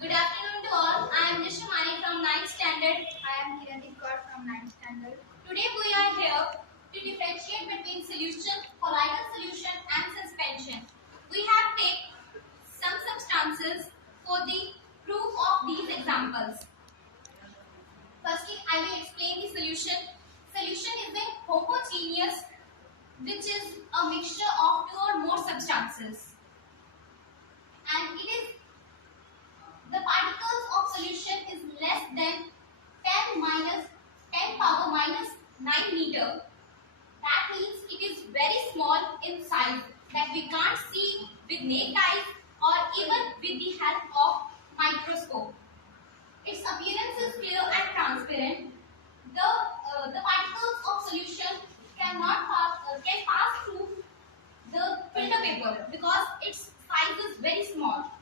Good afternoon to all. I am Nishamani from 9th standard. I am Kirati Kaur from 9th standard. Today we are here to differentiate between solution, colloidal solution and suspension. We have taken some substances for the proof of these examples. Firstly, I will explain the solution. Solution is a homogeneous which is a mixture of two or more substances. And it is the particles of solution is less than 10 power minus 9 meter. That means it is very small in size that we can't see with naked eyes or even with the help of microscope. Its appearance is clear and transparent. The particles of solution can pass through the filter paper because its size is very small.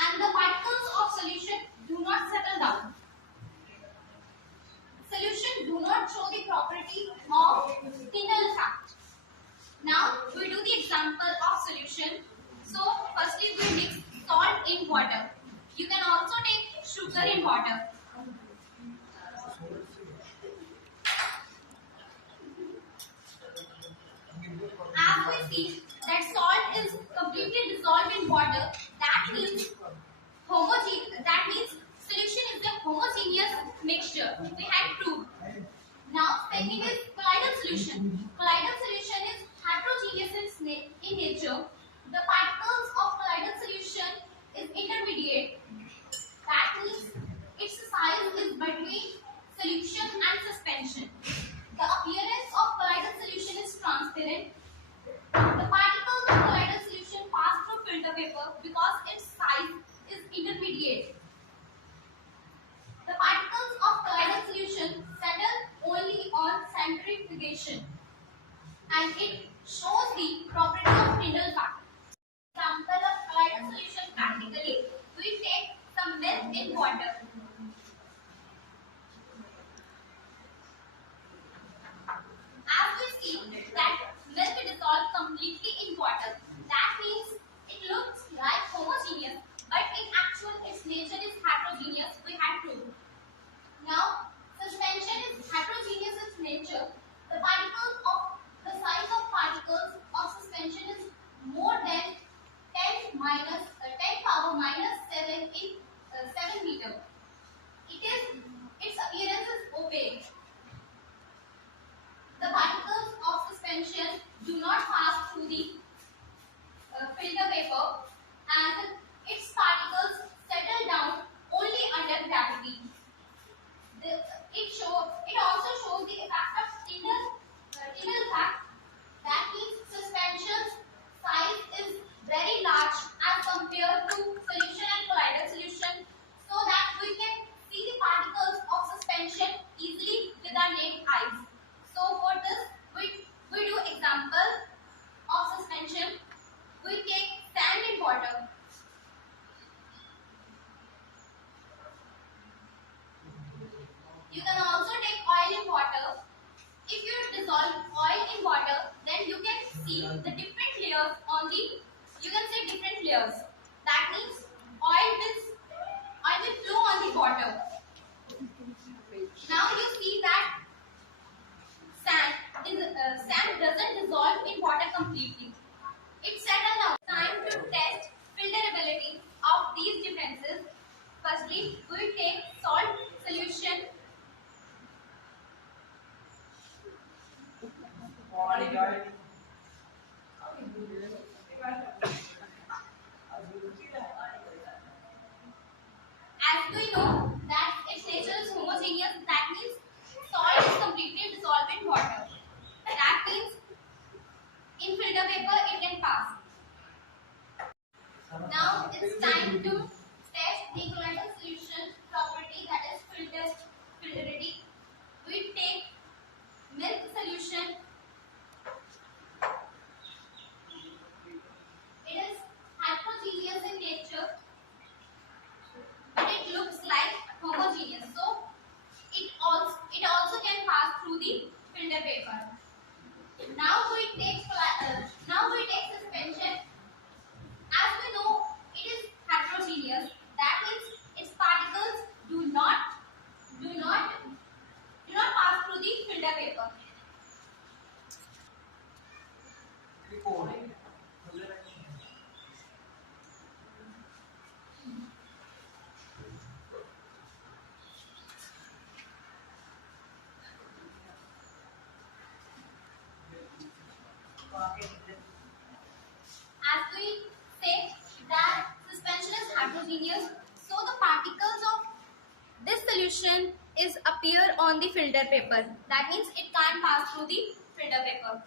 And the particles of solution do not settle down. Solution do not show the property of Tyndall effect. Now we do the example of solution. So firstly we mix salt in water. You can also take sugar in water. As we see that salt is completely dissolved in water, that means solution is a homogeneous mixture. We had proved. Now second is colloidal solution. Colloidal solution is heterogeneous in nature. The particles of colloidal solution is intermediate. That means its size is between solution and suspension. The appearance of colloidal solution is transparent. The particles of colloidal solution pass through filter paper because its size is intermediate. The particles of colloidal solution settle only on centrifugation and it shows the property of Tyndall effect. Example of colloidal solution practically, we take some milk in water. As we see that milk dissolves completely in water, that means it looks like homogeneous, but in actual its nature is heterogeneous. We had proved. Now, suspension is heterogeneous in nature. The size of particles of suspension is more than 10 power minus 7 in 7 meter. Its appearance is opaque. The particles of suspension do not pass through the filter paper and its particles settle down only under gravity. It also shows the effect of Tyndall effect. That means suspension's size is very large as compared to solution and colloidal solution, so that we can see the particles of suspension easily with our naked eyes. So for this, we do example of suspension. We take sand in water. You can also take oil in water. If you dissolve oil in water, then you can see the different layers on the. You can see different layers. That means oil will flow on the water. Now you see that sand doesn't dissolve in water completely. It settles down. Time to test filterability of these differences. Firstly, we will take salt solution. As we know that its nature is homogeneous, that means salt is completely dissolved in water. That means in filter paper it can pass. Now it's time to test the colloidal solution property, that is filterity. We take milk solution. It is heterogeneous in nature, but it looks like homogeneous. So it also can pass through the filter paper. Now we take suspension. As we know, it is heterogeneous. That As we say that suspension is heterogeneous, so the particles of this solution is appear on the filter paper. That means it can't pass through the filter paper.